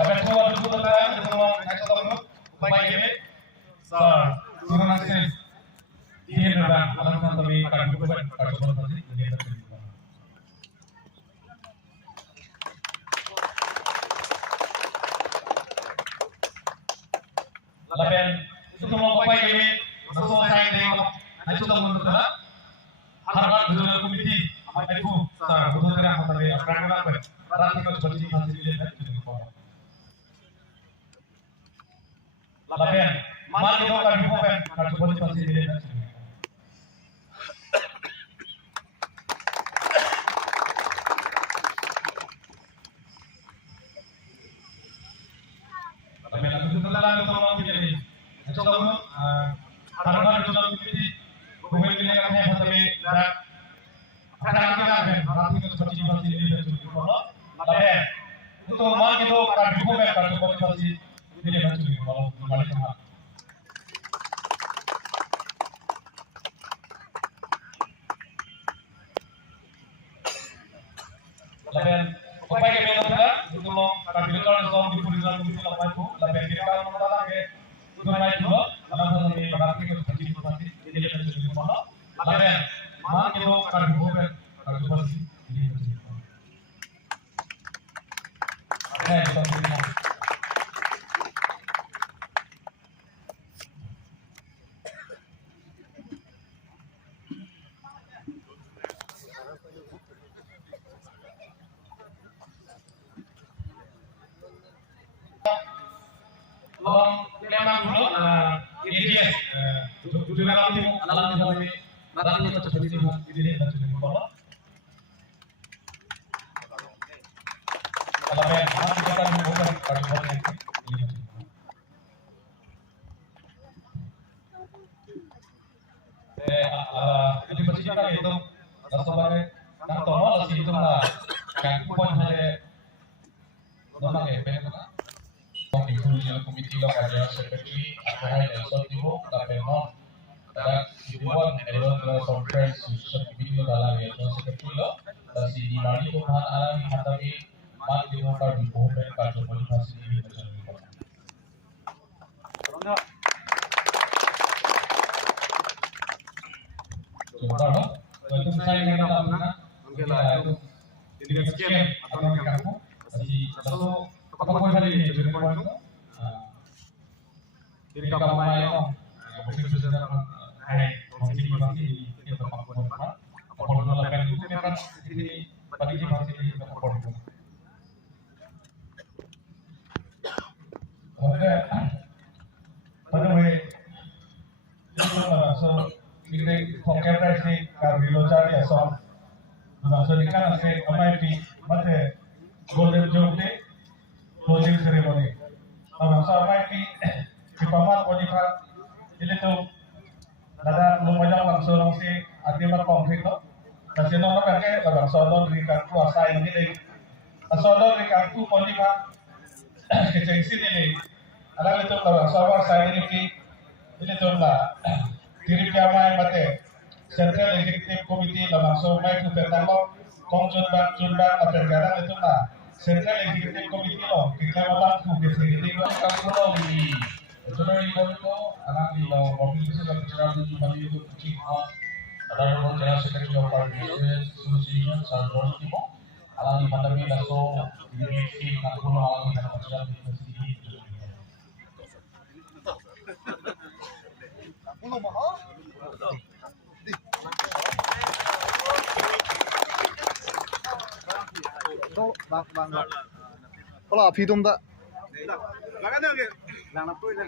Laban ko wala ko tayo sa mga nagsasabi upay kami sa sunan natin. Diyan na lang alam sa tabi kaguban kaguban natin diyan na. Laban itu semua upay kami sesuai dengan ay sudah menentukan harap dengan komiti apa itu sa kebetulan apa tadi akan apa berarti kalau seperti hasil ini laban mal itu akan dibuat kalau seperti hasil ini laban itu telah ditolong jadi coba harap dengan komiti Kemudian yang kami sampai darat akan berarti kalau seperti hasil ini laban itu mal itu akan dibuat kalau seperti hasil ini kalau kembali sama laban upaya kami lakukan untuk mengkabilkan soal di pulau itu lapan itu laban kita menolak lagi untuk naik dulu langsung sampai berarti kalau seperti hasil ini laban mal itu akan dibuat kalau seperti ini memang dulu ini dia tujuh malam itu alam sampai matanya itu seperti ini dan sudah dibawa kalau yang masih kita bukan kalau bukan ini jadi persisnya itu sebagai kantor sih itu lah kan pun ada nama pengen incluye el comité local secretary ahead del sótimo la pemón dan dibuat dalam konferensi video dalam yang secretary lo dan si dimari Tuhan alam hatabi mal dibuka di bawah kantor polisi ini bersama Coba itu saya ingin tahu mungkin lah itu tidak sekian atau yang kamu masih satu apa kali ini jadi apa itu jadi kalau main mungkin sudah hai masih di tempat apa lakukan itu kan di pagi masih di tempat oke by the way so kita fokus di kardio cari so so di kan saya kemarin di mana golden jubilee closing ceremony. Sama ini di paman pojok ini tuh ada lumajang langsung si adimat konflik tuh. Kasih nomor kakek langsung di kartu asa ini deh. Langsung di kartu pojok kecil sini deh. Ada itu langsung asa ini tuh lah. Diri kami mate Central Executive Committee langsung main ke pertama kongcunbang atau negara itu lah. Central Executive Committee lo, kita malam tu executive lo kamu lo ini. Sebenarnya itu anak di lo mobil itu sudah bicara di mandi itu kecil hot. Ada orang yang secretary of parliament, association, salon timo. Alam di mana kita so di meeting aku lo alam di mana bicara di sini. Aku lo mahal. Bang. Kalau api itu enggak. Lagan lagi. Lang apa ini?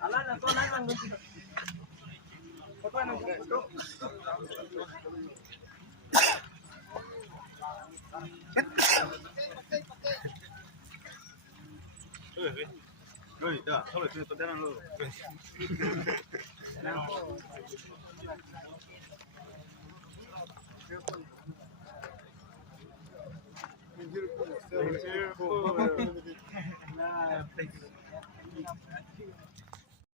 Alah, nak nang nang. Apa nang? Rồi, được, thôi rồi tôi đang luôn. Nah,